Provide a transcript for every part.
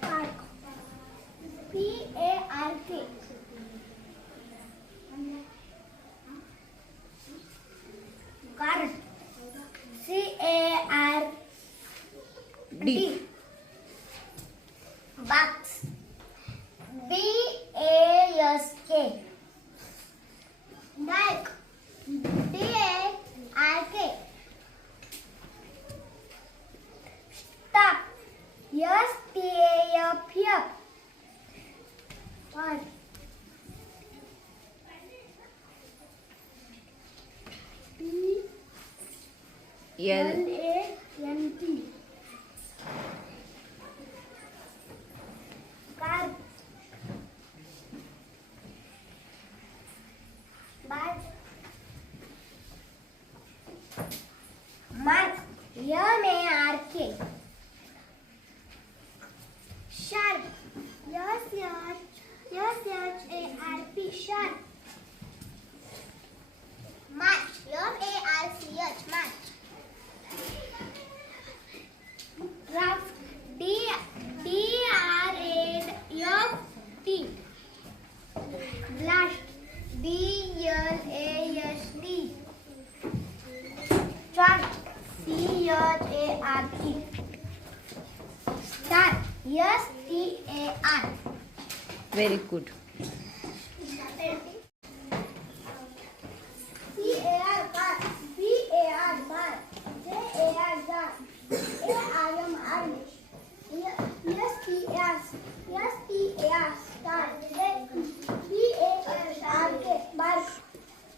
Park. P-A-R-K. Card. C-A-R-D. Box. B-A-S-K. Dark. D-A-R-K. Stop. S-T-A-F-F. What? P-L-A-N-T. Car. Bag. Mark. M-A-R-K. Sharp. S-H-A-R-P. Sharp. March. M-A-R-C-H. March. Draft. D-R-A-F-T. Blast. B-L-A-S-T. Chart. C-H-A-R-T. Star. S-T-A-R. Very good. C-A-R. Car. B-A-R. Bar. J-A-R. Jar. A-R-M. S-T-A-R. S-T-A-R. Star. B-A-R-K. Bark.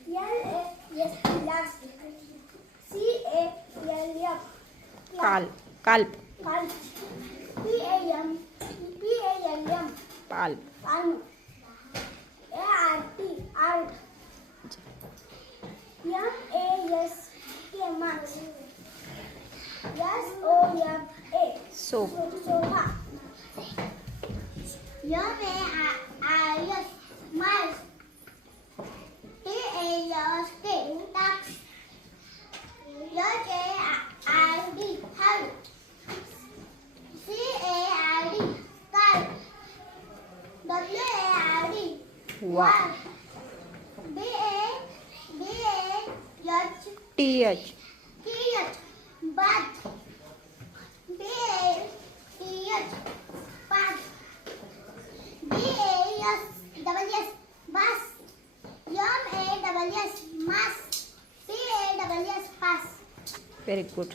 L-A-S-T. Last. C-A-L-F. Kalp. Calm. P-A-M. P-A-L-M. Palm. Palm. A-R-T. Art. M-A-S-K. Max. S-O-F-A. Soap. Sofa. M-A-R-S. Mice. T-A-S-K. Tax. H-A-R-D. House. C-A-R-D. Car. W-A-R-D. Wow. B-A-H. T-H. T-H. Bath. B-A-T-H. Bath. B-A-S-S. Bus. M-A-S-S. Mass. P-A-S-S. Pass. Very good.